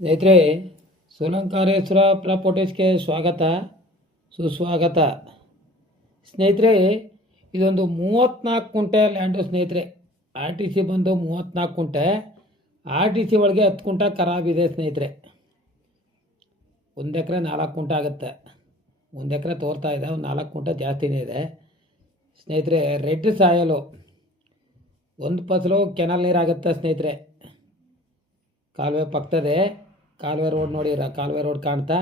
ಸ್ನೇಹಿತರೆ, ಸೋಲಂಕಾರೇಶ್ವರ ಪ್ರಾಪರ್ಟೀಸ್ಗೆ ಸ್ವಾಗತ ಸುಸ್ವಾಗತ. ಸ್ನೇಹಿತರೆ, ಇದೊಂದು 34 ಕುಂಟೆ ಲ್ಯಾಂಡು ಸ್ನೇಹಿತರೆ. ಆರ್ ಟಿ ಸಿ ಬಂದು 34 ಕುಂಟೆ. ಆರ್ ಟಿ ಸಿ ಒಳಗೆ 10 ಕುಂಟೆ ಖರಾಬಿದೆ ಸ್ನೇಹಿತರೆ. 1 ಎಕರೆ 4 ಕುಂಟೆ ಆಗುತ್ತೆ. 1 ಎಕರೆ ತೋರ್ತಾ ಇದೆ, ಒಂದು 4 ಕುಂಟೆ ಜಾಸ್ತಿನೇ ಇದೆ ಸ್ನೇಹಿತರೆ. ರೆಡ್ ಸಾಯಲು ಒಂದು ಫಸಲು ಕೆನಲ್ ನೀರಾಗುತ್ತೆ ಸ್ನೇಹಿತರೆ. ಕಾಲುವೆ ಪಕ್ಕದೆ ಕಾಲುವೆ ರೋಡ್ ನೋಡಿ, ಕಾಲುವೆ ರೋಡ್ ಕಾಣ್ತಾ.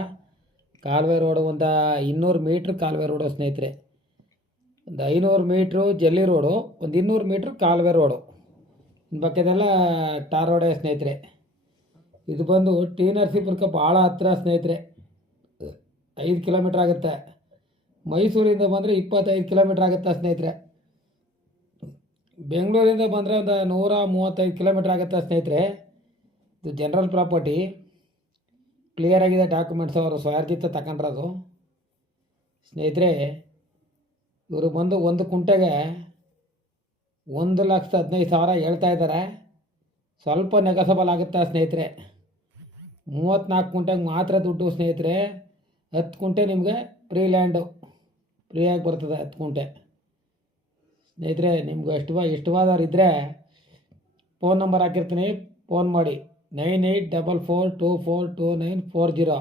ಕಾಲುವೆ ರೋಡು ಒಂದು 200 ಮೀಟ್ರ್ ಕಾಲುವೆ ರೋಡು ಸ್ನೇಹಿತರೆ. ಒಂದು 500 ಮೀಟ್ರು ಜಲ್ಲಿ ರೋಡು, ಒಂದು 200 ಮೀಟ್ರ್ ಕಾಲುವೆ ರೋಡು. ಇನ್ನು ಬಾಕಿದೆಲ್ಲ ಟಾರ್ ರೋಡೇ ಸ್ನೇಹಿತರೆ. ಇದು ಬಂದು ಟಿ ನರಸೀಪುರಕ್ಕೆ ಭಾಳ ಹತ್ತಿರ ಸ್ನೇಹಿತರೆ. 5 ಕಿಲೋಮೀಟ್ರ್ ಆಗುತ್ತೆ. ಮೈಸೂರಿಂದ ಬಂದರೆ 25 ಕಿಲೋಮೀಟ್ರ್ ಆಗುತ್ತೆ ಸ್ನೇಹಿತರೆ. ಬೆಂಗಳೂರಿಂದ ಬಂದರೆ ಒಂದು 135 ಕಿಲೋಮೀಟ್ರ್ ಆಗುತ್ತೆ ಸ್ನೇಹಿತರೆ. ಇದು ಜನರಲ್ ಪ್ರಾಪರ್ಟಿ. ಕ್ಲಿಯರ್ ಆಗಿದೆ ಡಾಕ್ಯುಮೆಂಟ್ಸ್, ಅವರು ಸ್ವಾರ್ಜಿತ ತಗೊಂಡ್ರದು ಸ್ನೇಹಿತರೆ. ಇವರು ಬಂದು 1 ಕುಂಟೆಗೆ 1,15,000 ಹೇಳ್ತಾ ಇದ್ದಾರೆ. ಸ್ವಲ್ಪ ನೆಗೋಸಬಲ್ ಆಗುತ್ತೆ ಸ್ನೇಹಿತರೆ. 34 ಕುಂಟೆಗೆ ಮಾತ್ರ ದುಡ್ಡು ಸ್ನೇಹಿತರೆ. 10 ಕುಂಟೆ ನಿಮಗೆ ಫ್ರೀ ಲ್ಯಾಂಡು, ಫ್ರೀಯಾಗಿ ಬರ್ತದೆ 10 ಕುಂಟೆ ಸ್ನೇಹಿತರೆ. ನಿಮ್ಗೆ ಇಷ್ಟವಾದವ್ರು ಇದ್ದರೆ ಫೋನ್ ನಂಬರ್ ಹಾಕಿರ್ತೀನಿ, ಫೋನ್ ಮಾಡಿ. 9844242940.